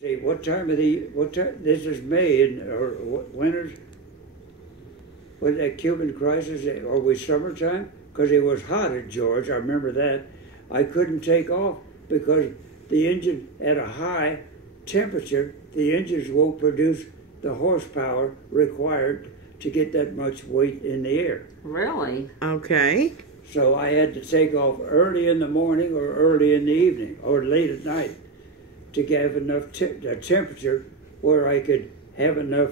See, what time, this is May, or winter's, was that Cuban crisis, or was summertime? Because it was hot at George, I remember that. I couldn't take off because the engine, at a high temperature, the engines won't produce the horsepower required to get that much weight in the air. Really? Okay. So I had to take off early in the morning or early in the evening or late at night to have enough temperature where I could have enough,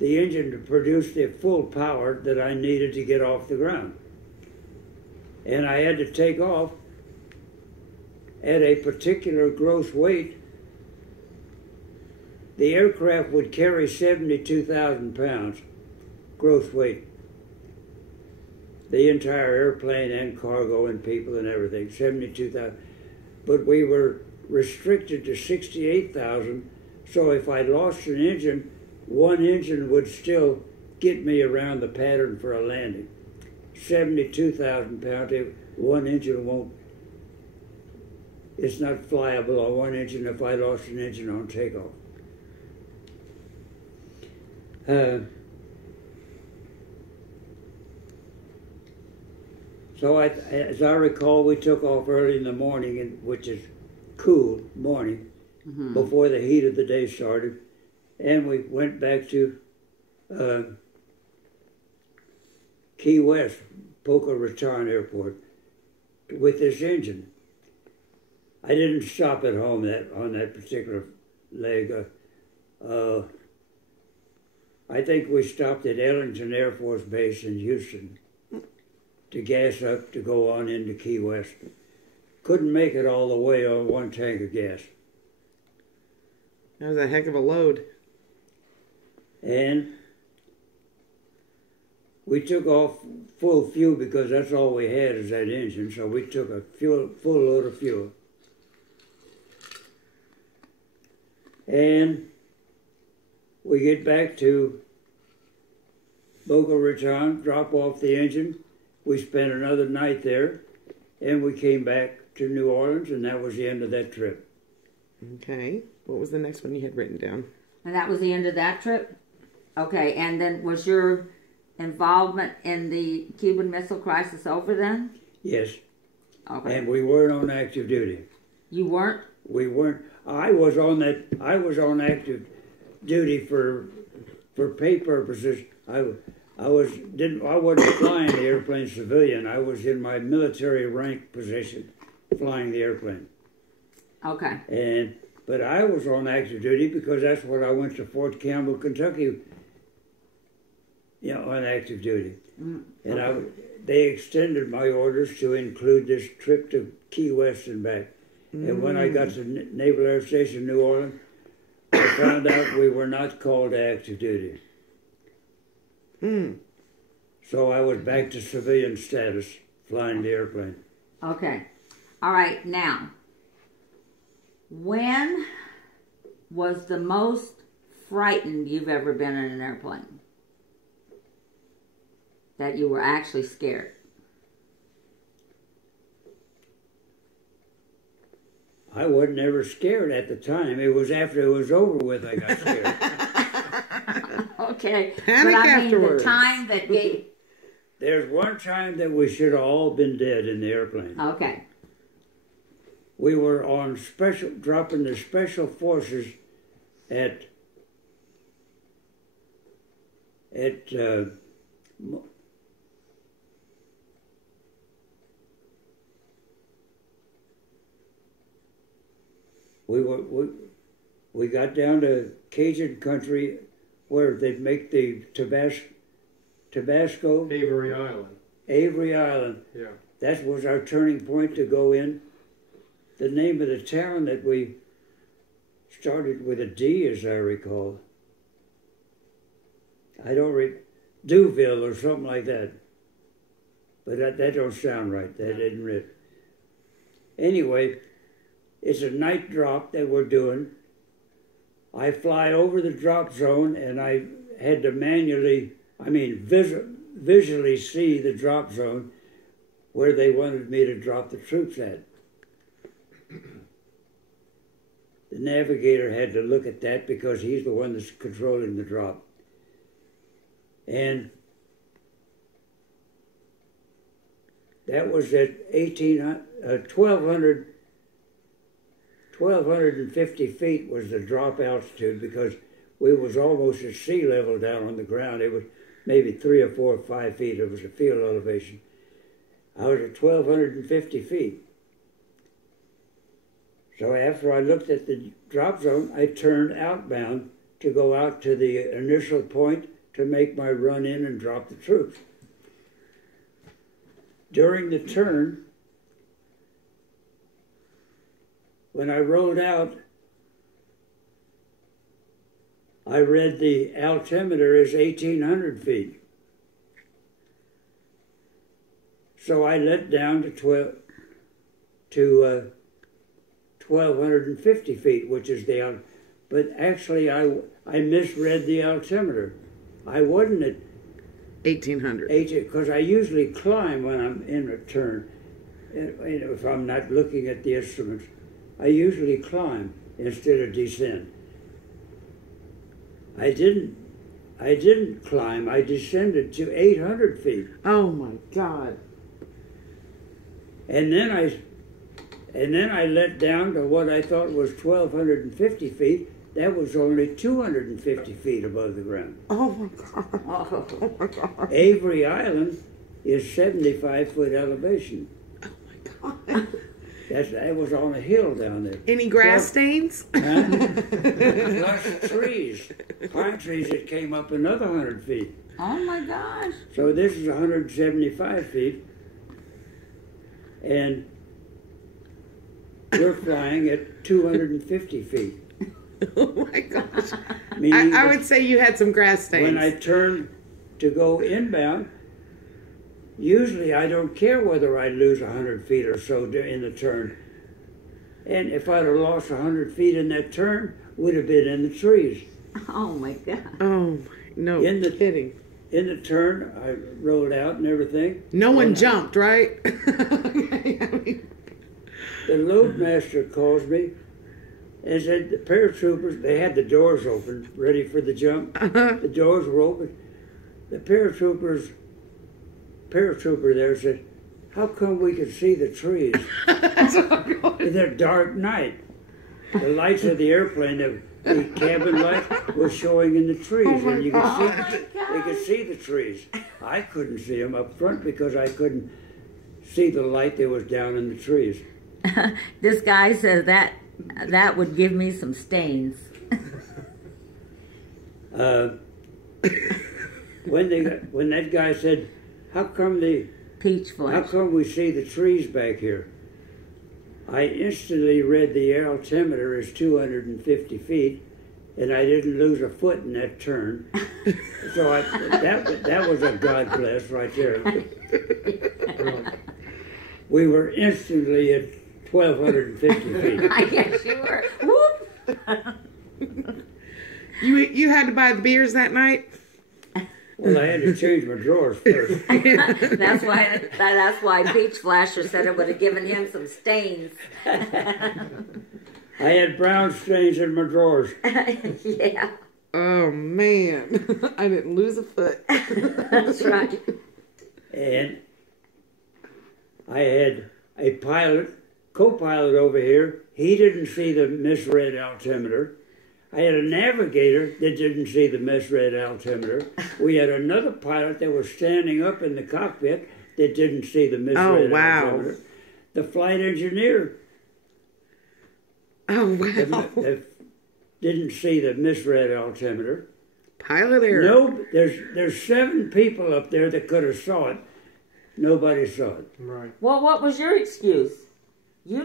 the engine to produce the full power that I needed to get off the ground. And I had to take off at a particular gross weight. The aircraft would carry 72,000 pounds gross weight. The entire airplane and cargo and people and everything, 72,000. But we were restricted to 68,000, so if I lost an engine, one engine would still get me around the pattern for a landing. 72,000 pounds, one engine won't, it's not flyable on one engine if I lost an engine on takeoff. So as I recall, we took off early in the morning, which is cool morning, before the heat of the day started, and we went back to Key West, Boca Raton Airport, with this engine. I didn't stop at home on that particular leg. I think we stopped at Ellington Air Force Base in Houston to gas up to go on into Key West. Couldn't make it all the way on one tank of gas. That was a heck of a load. And we took off full fuel because that's all we had is that engine, so we took a full load of fuel. And we get back to Boca Raton, drop off the engine. We spent another night there, and we came back to New Orleans, and that was the end of that trip. Okay. What was the next one you had written down? And that was the end of that trip? Okay, and then was your involvement in the Cuban Missile Crisis over then? Yes. Okay. And we weren't on active duty. You weren't? We weren't. I was on active duty for pay purposes. I wasn't flying the airplane civilian. I was in my military rank position flying the airplane. Okay. But I was on active duty because that's what I went to Fort Campbell, Kentucky, on active duty. And they extended my orders to include this trip to Key West and back. And when I got to Naval Air Station, New Orleans, I found out we were not called to active duty. So I was back to civilian status, flying the airplane. Okay. All right, now, when was the most frightened you've ever been in an airplane? That you were actually scared? I wasn't ever scared at the time. It was after it was over with I got scared. Okay. Panic but I afterwards. mean the time that gave... There's one time that we should have all been dead in the airplane. Okay. We were on dropping the special forces at we got down to Cajun country where they'd make the Tabasco. Avery Island. Avery Island. Yeah. That was our turning point to go in. The name of the town that we started with a D, as I recall. I don't Duville or something like that. But that don't sound right. That didn't rip. Anyway, it's a night drop that we're doing. I fly over the drop zone, and I had to visually see the drop zone where they wanted me to drop the troops at. The navigator had to look at that because he's the one that's controlling the drop. And that was at 1,250 feet was the drop altitude, because we was almost at sea level down on the ground. It was maybe 3 or 4 or 5 feet. It was a field elevation. I was at 1,250 feet. So after I looked at the drop zone, I turned outbound to go out to the initial point to make my run in and drop the troops. During the turn, when I rolled out, I read the altimeter is 1,800 feet. So I let down to 1,250 feet, which is the altimeter. But actually, I misread the altimeter. I wasn't at 1,800. Because I usually climb when I'm in a turn. And if I'm not looking at the instruments, I usually climb instead of descend. I didn't climb. I descended to 800 feet. Oh my God. And then I let down to what I thought was 1,250 feet. That was only 250 feet above the ground. Oh my God. Oh my God. Avery Island is 75-foot elevation. Oh my God. That was on a hill down there. Any grass stains? Plus trees, pine trees that came up another 100 feet. Oh my gosh. So this is 175 feet. And we're flying at 250 feet. Oh my gosh. Meaning I would say you had some grass stains. when I turned to go inbound, usually I don't care whether I lose 100 feet or so in the turn. And if I'd have lost 100 feet in that turn, would have been in the trees. Oh my God. Oh, no kidding. In the turn, I rolled out and everything. No one jumped, right? The loadmaster calls me and said the paratroopers, they had the doors open, ready for the jump. The doors were open. The paratrooper there said, "How come we could see the trees in that dark night? The lights of the airplane, the cabin light, was showing in the trees, and you could see they could see the trees. I couldn't see them up front because I couldn't see the light that was down in the trees." This guy says that would give me some stains. When that guy said, "How come Peach flesh. how come we see the trees back here?" I instantly read the altimeter as 250 feet, and I didn't lose a foot in that turn. So that was a God bless right there. We were instantly at 1,250 feet. I guess you were. Whoop. You had to buy the beers that night? Well, I had to change my drawers first. That's why Peach Flasher said it would have given him some stains. I had brown stains in my drawers. Yeah. Oh, man. I didn't lose a foot. That's right. And I had a co-pilot over here. He didn't see the misread altimeter. I had a navigator that didn't see the misread altimeter. We had another pilot that was standing up in the cockpit that didn't see the misread altimeter. The flight engineer that didn't see the misread altimeter. Pilot error. No, there's 7 people up there that could have saw it. Nobody saw it. Right. Well, what was your excuse? You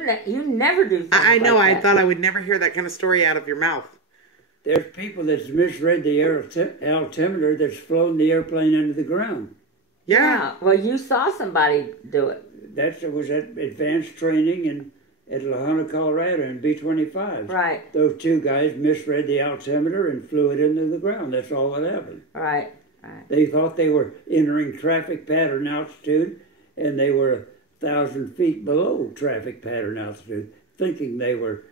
never do things I know. like I thought I would never hear that kind of story out of your mouth. There's people that's misread the altimeter that's flown the airplane into the ground. Yeah. Well, you saw somebody do it. It was at advanced training at La Junta, Colorado, in B-25. Right. Those 2 guys misread the altimeter and flew it into the ground. That's all that happened. Right. Right. They thought they were entering traffic pattern altitude, and they were 1,000 feet below traffic pattern altitude, thinking they were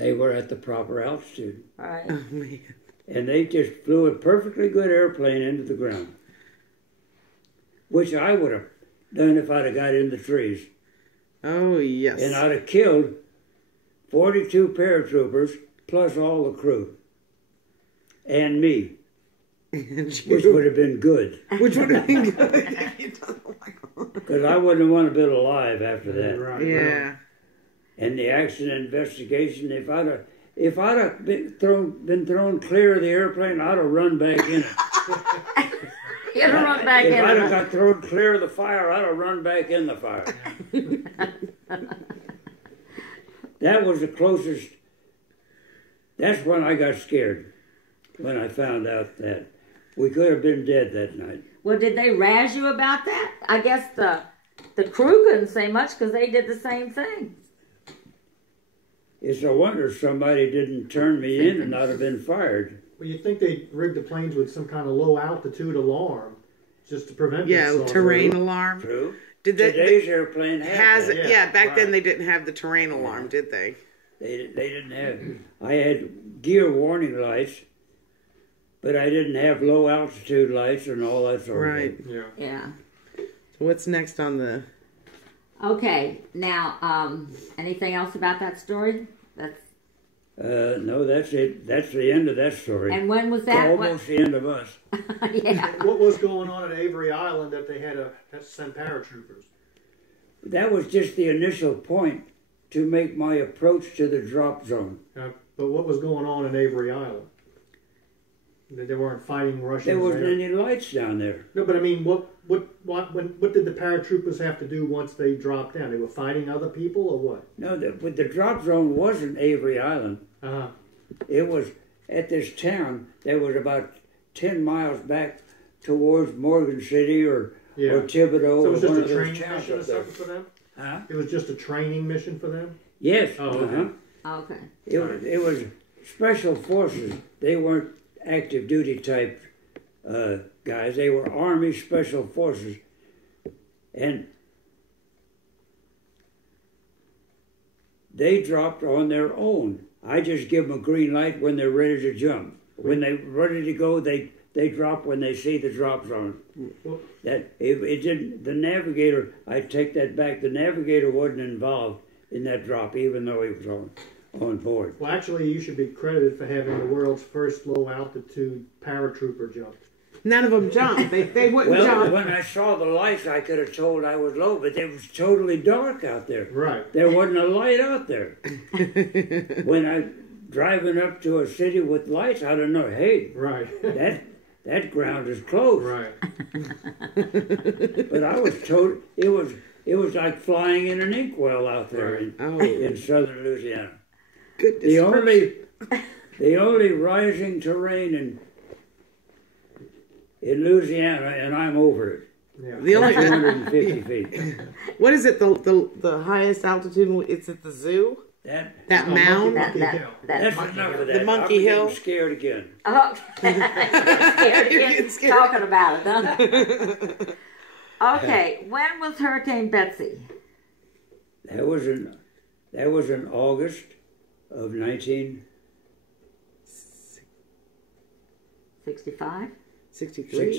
They were at the proper altitude. Right. Oh, man. And they just flew a perfectly good airplane into the ground, which I would have done if I'd have got in the trees. Oh, yes. And I'd have killed 42 paratroopers plus all the crew and me, which would have been good. Which would have been good. Because I wouldn't have wanted to be alive after that. Right. Yeah. And the accident investigation, if I'd have been thrown clear of the airplane, I'd have run back in it. You had to run back in. If I'd have got thrown clear of the fire, I'd have run back in the fire. That was the closest. That's when I got scared, when I found out that we could have been dead that night. Well, did they razz you about that? I guess the crew couldn't say much because they did the same thing. It's a wonder somebody didn't turn me in and I'd have been fired. Well, you'd think they rigged the planes with some kind of low altitude alarm just to prevent Yeah, this. terrain alarm. True. Did they, Today's airplane has that. it? Yeah, Yeah, back right. then they didn't have the terrain alarm, did they? They didn't have. I had gear warning lights, but I didn't have low altitude lights and all that sort of Right. thing. Yeah. Yeah. So what's next on the? Okay. Now, anything else about that story? That's. No, that's it. That's the end of that story. And when was that? Almost the end of us. Yeah. What was going on at Avery Island that they had to send paratroopers? That was just the initial point to make my approach to the drop zone. But what was going on in Avery Island? They weren't fighting Russians There wasn't there? any lights down there. No, but I mean, what did the paratroopers have to do once they dropped down? They were fighting other people or what? No, but the drop zone wasn't Avery Island. Uh-huh. It was at this town that was about 10 miles back towards Morgan City or Thibodeau. So it was or just one a of those training towns mission or up there. something for them? Huh? It was just a training mission for them? Yes. Oh, okay. Okay. It was special forces. They weren't active duty type guys. They were Army Special Forces. And they dropped on their own. I just give them a green light when they're ready to jump. When they're ready to go, they drop when they see the drop zone. Well, That it didn't. The navigator. I take that back. The navigator wasn't involved in that drop, even though he was on board. well, actually, you should be credited for having the world's first low-altitude paratrooper jump. None of them jumped. They wouldn't Well, jump. when I saw the lights, I could have told I was low, but it was totally dark out there. Right. There wasn't a light out there. When I driving up to a city with lights, I don't know. Hey, Right. that ground is closed. Right. But I was told it was like flying in an inkwell out there in southern Louisiana. Goodness The only rising terrain in Louisiana, and I'm over it. Yeah. The only 250 feet. what is it? The highest altitude? It's at the zoo. That That mound. That, that's that, enough of that. The Monkey I'm Hill? getting scared again. oh, scared You're again, getting scared. talking about it, huh? Okay, when was Hurricane Betsy? That was in August of 1963. 65? 63?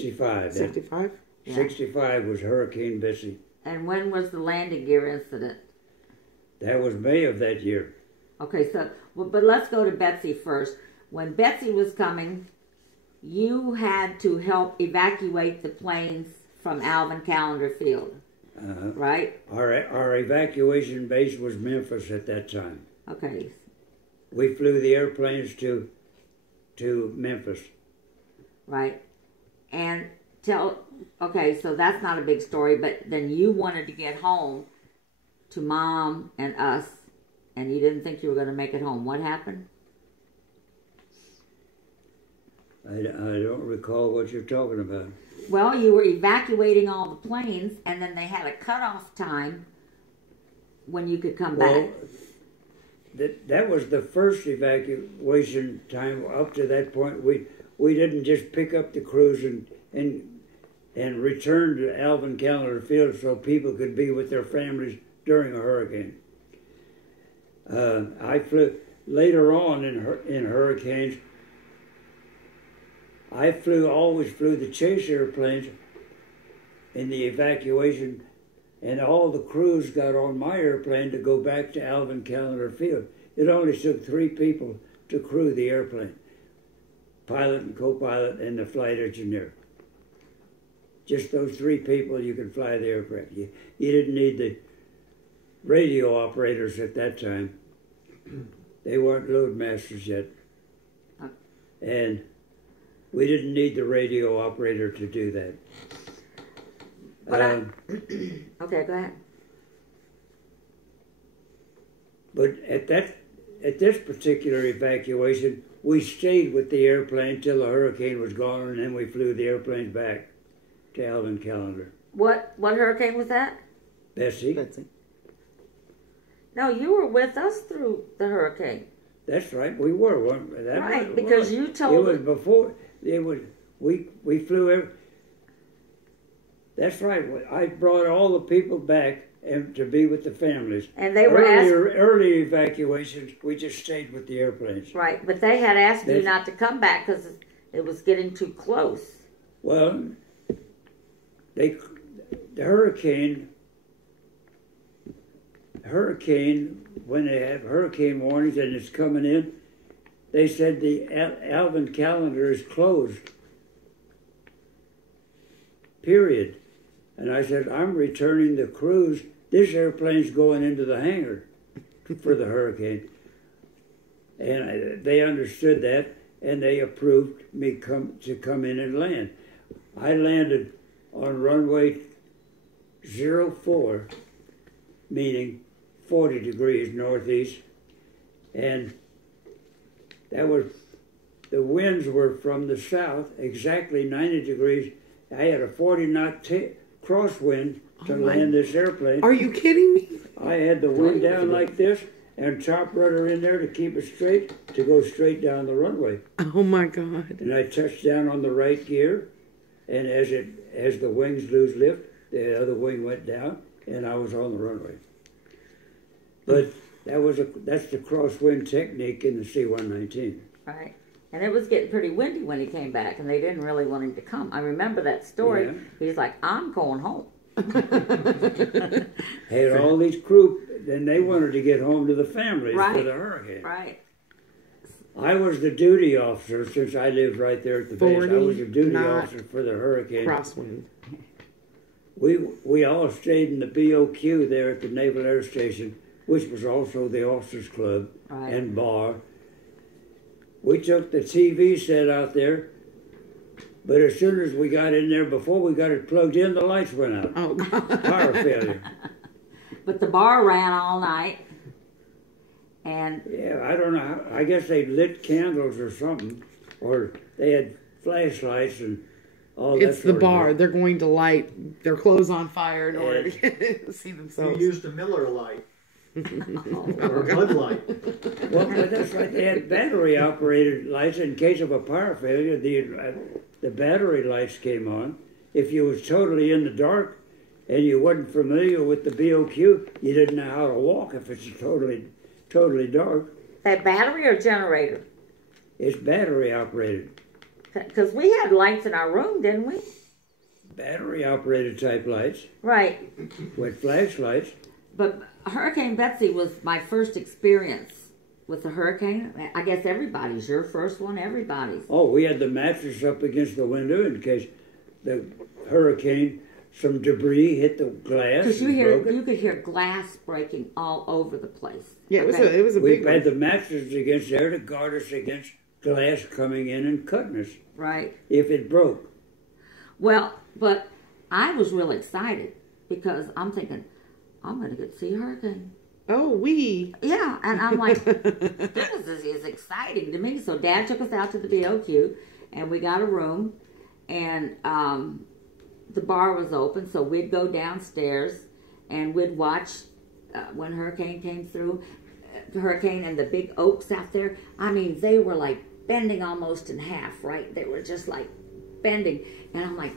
65? Yeah. 65 was Hurricane Betsy. And when was the landing gear incident? That was May of that year. Okay, so, but let's go to Betsy first. When Betsy was coming, you had to help evacuate the planes from Alvin Callender Field, right? Our evacuation base was Memphis at that time. Okay, We flew the airplanes to Memphis. right. And okay, so that's not a big story, but then you wanted to get home to Mom and us, and you didn't think you were going to make it home. What happened? I don't recall what you're talking about. Well, you were evacuating all the planes, and then they had a cutoff time when you could come back. That was the first evacuation time. Up to that point, we didn't just pick up the crews and return to Alvin Callender Field so people could be with their families during a hurricane. later on in hurricanes, I always flew the chase airplanes in the evacuation, and all the crews got on my airplane to go back to Alvin Callender Field. It only took 3 people to crew the airplane, pilot and co-pilot and the flight engineer. Just those 3 people, you could fly the aircraft. You didn't need the radio operators at that time. They weren't load masters yet. And we didn't need the radio operator to do that. But okay, go ahead. But at this particular evacuation, we stayed with the airplane till the hurricane was gone, and then we flew the airplane back to Alvin Callender. What hurricane was that? Bessie. No, you were with us through the hurricane. That's right, we were. Right, because you told it was before. We flew. That's right. I brought all the people back and to be with the families. And they were early evacuations. We just stayed with the airplanes. Right, but they had asked you not to come back because it was getting too close. Well, the hurricane, when they have hurricane warnings and it's coming in, they said the Alvin Callender is closed. Period. And I said, I'm returning the crews. This airplane's going into the hangar for the hurricane. And they understood that, and they approved me to come in and land. I landed on runway 04, meaning 40 degrees northeast, and that was, the winds were from the south, exactly 90 degrees. I had a 40-knot crosswind to land this airplane. Are you kidding me? I had the wind down like this and top rudder in there to keep it straight, to go straight down the runway. Oh my God. And I touched down on the right gear, and as the wings lose lift, the other wing went down, and I was on the runway. But that's the crosswind technique in the C-119. Right. And it was getting pretty windy when he came back, and they didn't really want him to come. I remember that story. Yeah. He's like, I'm going home. Had all these crew, and they wanted to get home to the families for the hurricane. Right. I was the duty officer since I lived right there at the base. I was the duty officer for the hurricane. Crosswind. We all stayed in the BOQ there at the Naval Air Station, which was also the officers' club and bar. We took the TV set out there, but as soon as we got in there, before we got it plugged in, the lights went out. Oh, God. Power failure. But the bar ran all night. And yeah, I don't know how, I guess they lit candles or something, or they had flashlights and all that. It's the bar. They're going to light their clothes on fire in order to see themselves. You used a Miller light. Or a Bud light. Well, that's right. They had battery-operated lights in case of a power failure. The battery lights came on. If you was totally in the dark and you wasn't familiar with the BOQ, you didn't know how to walk if it's totally dark. That battery or generator? It's battery-operated. Because we had lights in our room, didn't we? Battery-operated type lights. Right. With flashlights. But Hurricane Betsy was my first experience with the hurricane. I guess everybody's. Your first one, everybody's. Oh, we had the mattress up against the window in case the hurricane, some debris hit the glass. Because you could hear glass breaking all over the place. Yeah, it was a big one. We had the mattresses against there to guard us against glass coming in and cutting us. Right. If it broke. Well, but I was real excited because I'm thinking, I'm going to get to see a hurricane. Oh, Yeah, and I'm like, this is exciting to me. So Dad took us out to the BOQ, and we got a room, and the bar was open, so we'd go downstairs, and we'd watch when hurricane came through, the hurricane and the big oaks out there. I mean, they were like bending almost in half, right? They were just like bending, and I'm like,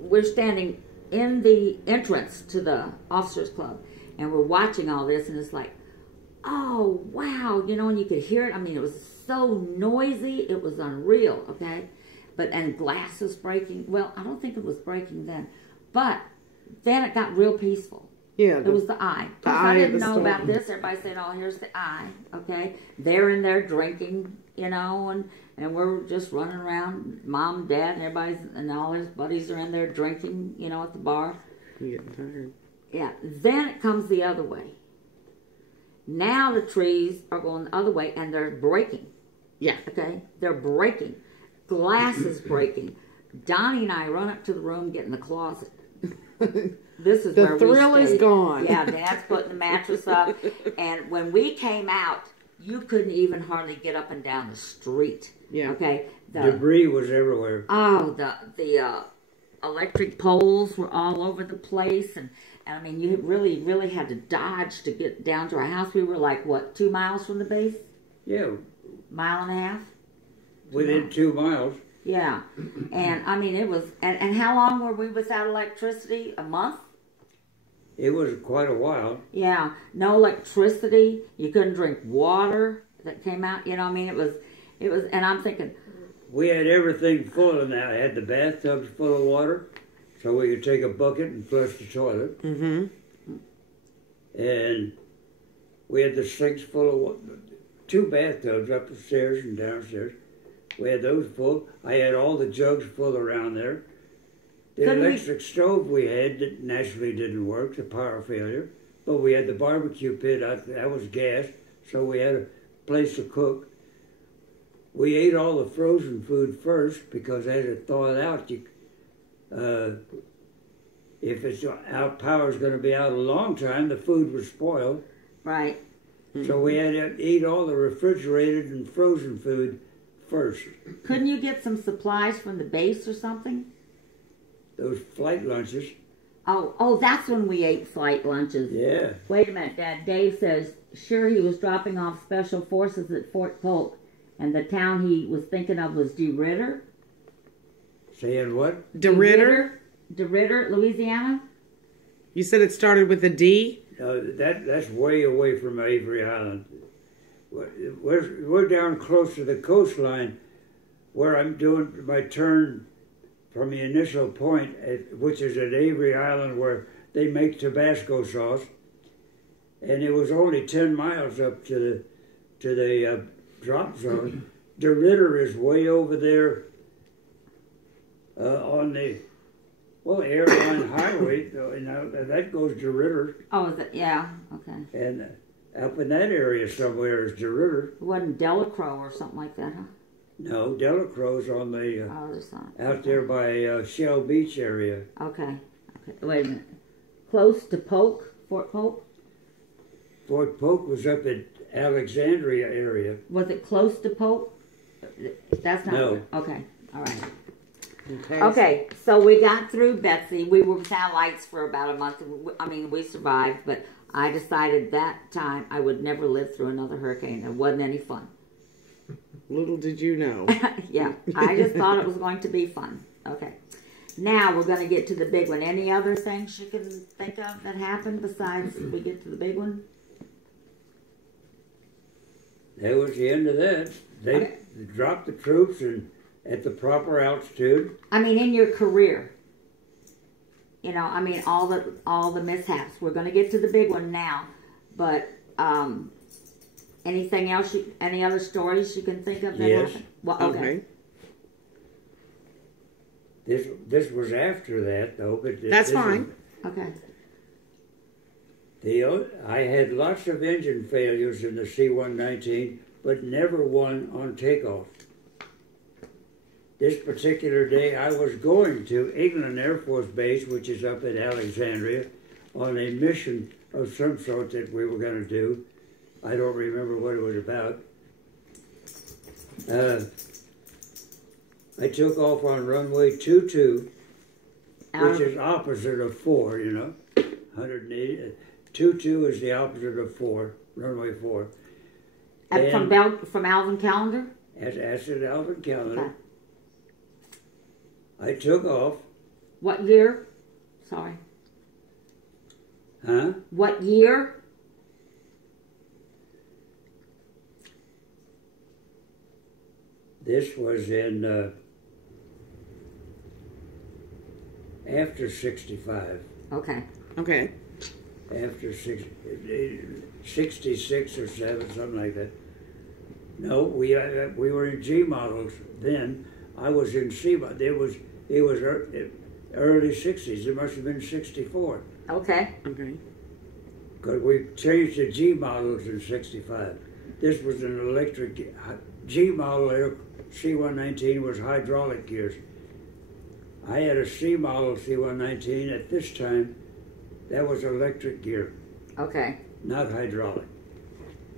we're standing in the entrance to the officers club, and we're watching all this, and it's like, oh, wow, you know, and you could hear it. I mean, it was so noisy. It was unreal, okay? And glass was breaking. Well, I don't think it was breaking then. But then it got real peaceful. Yeah. It was the eye. I didn't know about this. Everybody said, oh, here's the eye, okay? They're in there drinking, you know, and we're just running around. Mom, Dad, and all his buddies are in there drinking, you know, at the bar. You're getting tired. Yeah. Then it comes the other way. Now the trees are going the other way, and they're breaking. Yeah. Okay? They're breaking. Glass is breaking. Donnie and I run up to the room, get in the closet. This is where the thrill is gone. Yeah, Dad's putting the mattress up. And when we came out, you couldn't even hardly get up and down the street. Yeah. Okay? Debris was everywhere. Oh, the electric poles were all over the place. And I mean, you really, really had to dodge to get down to our house. We were like, what, 2 miles from the base? Yeah. Mile and a half? Within 2 miles. Yeah. And I mean, it was, and how long were we without electricity? A month? It was quite a while. Yeah. No electricity. You couldn't drink water that came out. You know, I mean, it was, and I'm thinking. We had everything full of that. I had the bathtubs full of water, so we could take a bucket and flush the toilet. Mm-hmm. And we had the sinks full of water. 2 bathtubs up the stairs and downstairs. We had those full. I had all the jugs full around there. The electric stove we had that naturally didn't work, the power failure. But we had the barbecue pit, that was gas, so we had a place to cook. We ate all the frozen food first because as it thawed out, if it's out, power's going to be out a long time, the food was spoiled. Right. So we had to eat all the refrigerated and frozen food first. Couldn't you get some supplies from the base or something? Those flight lunches. Oh, that's when we ate flight lunches. Yeah. Wait a minute, Dad. Dave says, sure, he was dropping off special forces at Fort Polk, and the town he was thinking of was DeRidder. Saying what? DeRidder? DeRidder, Louisiana? You said it started with a D? No, that's way away from Avery Island. We're down close to the coastline where I'm doing my turn from the initial point, which is at Avery Island where they make Tabasco sauce. And it was only 10 miles up to the drop zone. DeRidder is way over there on the airline highway. That goes to DeRidder. Oh, is it? Yeah, okay. And up in that area somewhere is DeRidder. It wasn't Delacroix or something like that, huh? No, Delacroix's on the out there by Shell Beach area. Okay. Wait a minute. Close to Polk, Fort Polk? Fort Polk was up at Alexandria area. Was it close to Polk? That's not. No. Okay. All right. Okay. Okay, so we got through Betsy. We were without lights for about a month. I mean, we survived, but I decided that time I would never live through another hurricane. It wasn't any fun. Little did you know. Yeah, I just thought it was going to be fun. Okay. Now we're going to get to the big one. Any other things you can think of that happened besides we get to the big one? That was the end of that. They dropped the troops and at the proper altitude. I mean, in your career. You know, I mean, all the mishaps. We're going to get to the big one now, but anything else? Any other stories you can think of that happened? Well, okay. This was after that, though. But that's fine. Okay. I had lots of engine failures in the C-119, but never one on takeoff. This particular day, I was going to England Air Force Base, which is up in Alexandria, on a mission of some sort that we were going to do. I don't remember what it was about. I took off on runway 22, which is opposite of 4, you know, 180. 22 is the opposite of 4, runway 4. From Alvin Callender? That's at Alvin Callender. Okay. I took off. What year? Sorry. Huh? What year? This was in after 65. Okay. Okay. After 66 or 7, something like that. No, we were in G models then. I was in C models. It was early 60s. It must have been 64. Okay. Okay. Because we changed to G models in 65. This was an electric G model. C-119 was hydraulic gears. I had a C model C-119 at this time. That was electric gear, Okay. not hydraulic.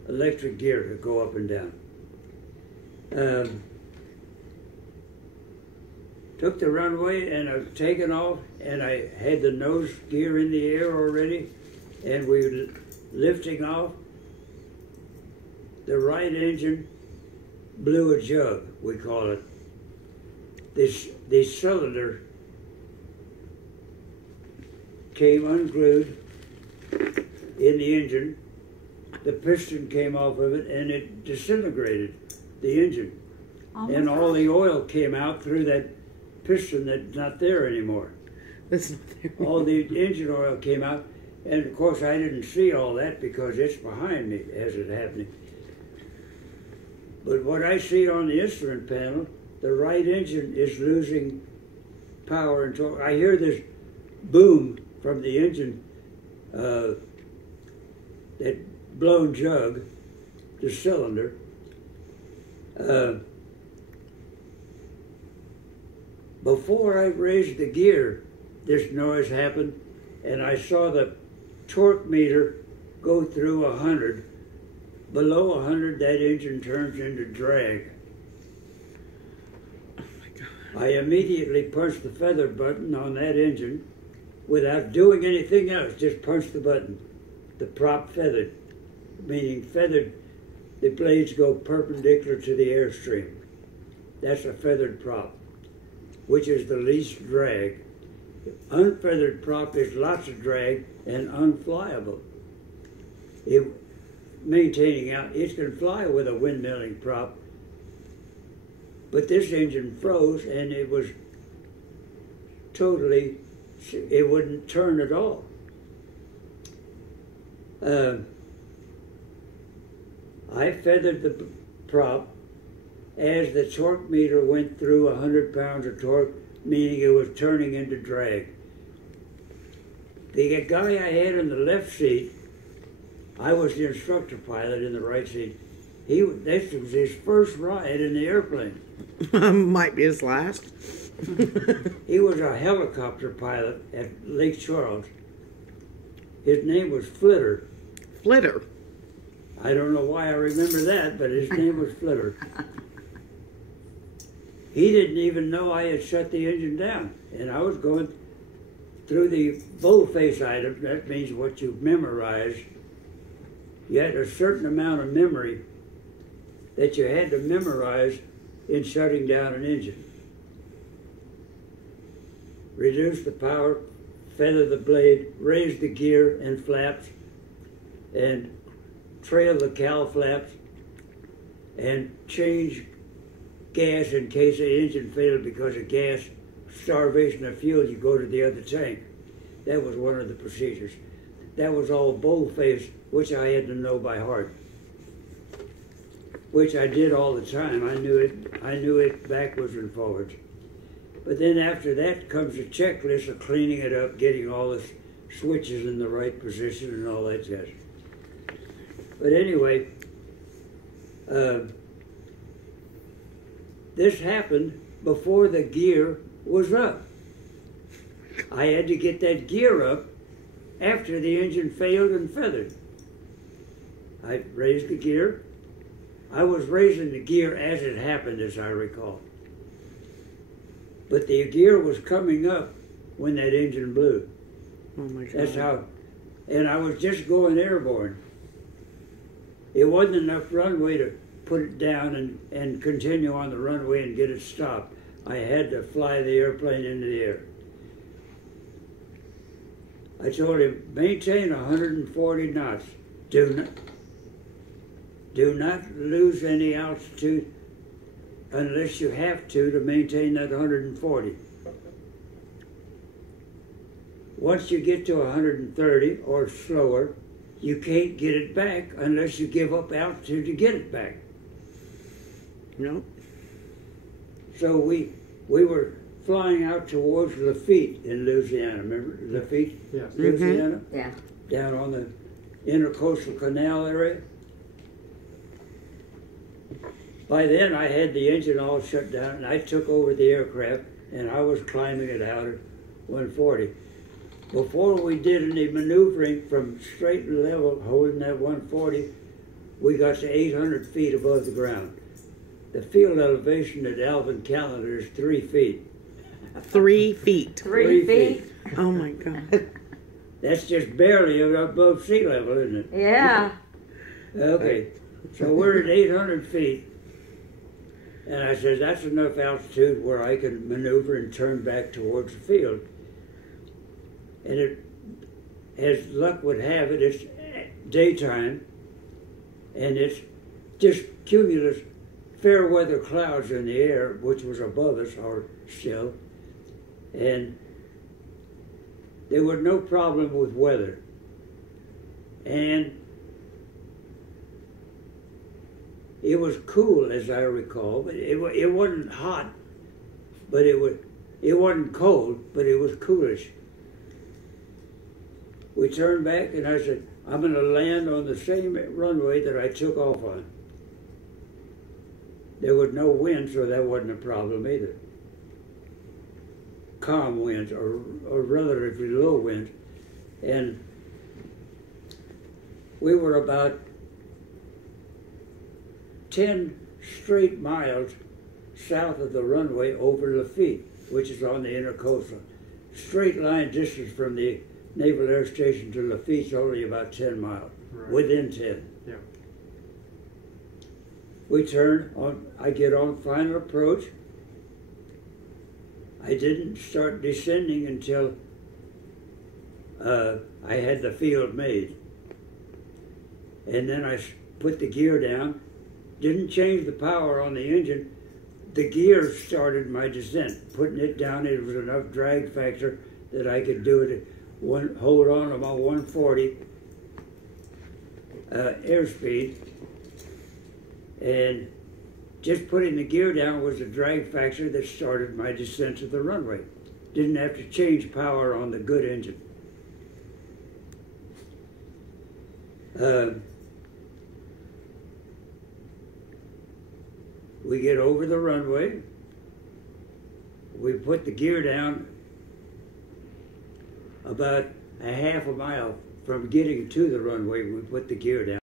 Electric gear to go up and down. Took the runway and I've taken off, and I had the nose gear in the air already, and we were lifting off. The right engine blew a jug, we call it. This cylinder came unglued in the engine. The piston came off of it, and it disintegrated the engine. Oh, And all the oil came out through that piston that's not there anymore. That's not there. All the engine oil came out, and of course I didn't see all that because it's behind me as it happened. But what I see on the instrument panel, the right engine is losing power and torque. I hear this boom from the engine, that blown jug, the cylinder. Before I raised the gear, this noise happened, and I saw the torque meter go through 100. Below 100, that engine turns into drag. Oh my God. I immediately punched the feather button on that engine without doing anything else, just punched the button. The prop feathered, meaning feathered, the blades go perpendicular to the airstream. That's a feathered prop, which is the least drag. Unfeathered prop is lots of drag and unflyable. Maintaining out, it can fly with a windmilling prop, but this engine froze and it was totally, it wouldn't turn at all. I feathered the prop as the torque meter went through 100 pounds of torque, meaning it was turning into drag. The guy I had in the left seat, I was the instructor pilot in the right seat. This was his first ride in the airplane. Might be his last. He was a helicopter pilot at Lake Charles. His name was Flitter. Flitter. I don't know why I remember that, but his name was Flitter. He didn't even know I had shut the engine down, and I was going through the boldface item. That means what you memorize. You had a certain amount of memory that you had to memorize in shutting down an engine. Reduce the power, feather the blade, raise the gear and flaps, and trail the cowl flaps, and change gas in case the engine failed because of gas starvation of fuel. You go to the other tank. That was one of the procedures. That was all boldface, which I had to know by heart, which I did all the time. I knew it backwards and forwards. But then after that comes a checklist of cleaning it up, getting all the switches in the right position and all that jazz. But anyway, this happened before the gear was up. I had to get that gear up after the engine failed and feathered. I raised the gear. I was raising the gear as it happened, as I recall. But the gear was coming up when that engine blew. Oh my God. That's how, and I was just going airborne. It wasn't enough runway to put it down and continue on the runway and get it stopped. I had to fly the airplane into the air. I told him, maintain 140 knots. Do not lose any altitude unless you have to maintain that 140. Once you get to 130 or slower, you can't get it back unless you give up altitude to get it back. Nope. So we were flying out towards Lafitte in Louisiana. Remember Lafitte, Yes. Louisiana? Yeah. Down on the Intercoastal Canal area. By then I had the engine all shut down and I took over the aircraft and I was climbing it out at 140. Before we did any maneuvering from straight and level, holding that 140, we got to 800 feet above the ground. The field elevation at Alvin Calendar is 3 feet. 3 feet. 3 feet? Oh my God. That's just barely above sea level, isn't it? Yeah. Okay, so we're at 800 feet. And I said, that's enough altitude where I can maneuver and turn back towards the field. And it, as luck would have it, it's daytime, and it's just cumulus fair weather clouds in the air, which was above us or still, and there was no problem with weather. And it was cool, as I recall, but it wasn't hot, but it wasn't cold, but it was coolish. We turned back and I said, I'm going to land on the same runway that I took off on. There was no wind, so that wasn't a problem either. Calm winds, or relatively low winds. And we were about 10 straight miles south of the runway over Lafitte, which is on the Intercoastal. Straight line distance from the Naval Air Station to Lafitte's only about 10 miles, Right. within 10. Yeah. We turn on, I get on final approach. I didn't start descending until I had the field made. And then I put the gear down, didn't change the power on the engine. The gear started my descent. Putting it down, it was enough drag factor that I could do it at hold on about 140 airspeed. And just putting the gear down was the drag factor that started my descent to the runway. Didn't have to change power on the good engine. We get over the runway. We put the gear down about a half a mile from getting to the runway. We put the gear down.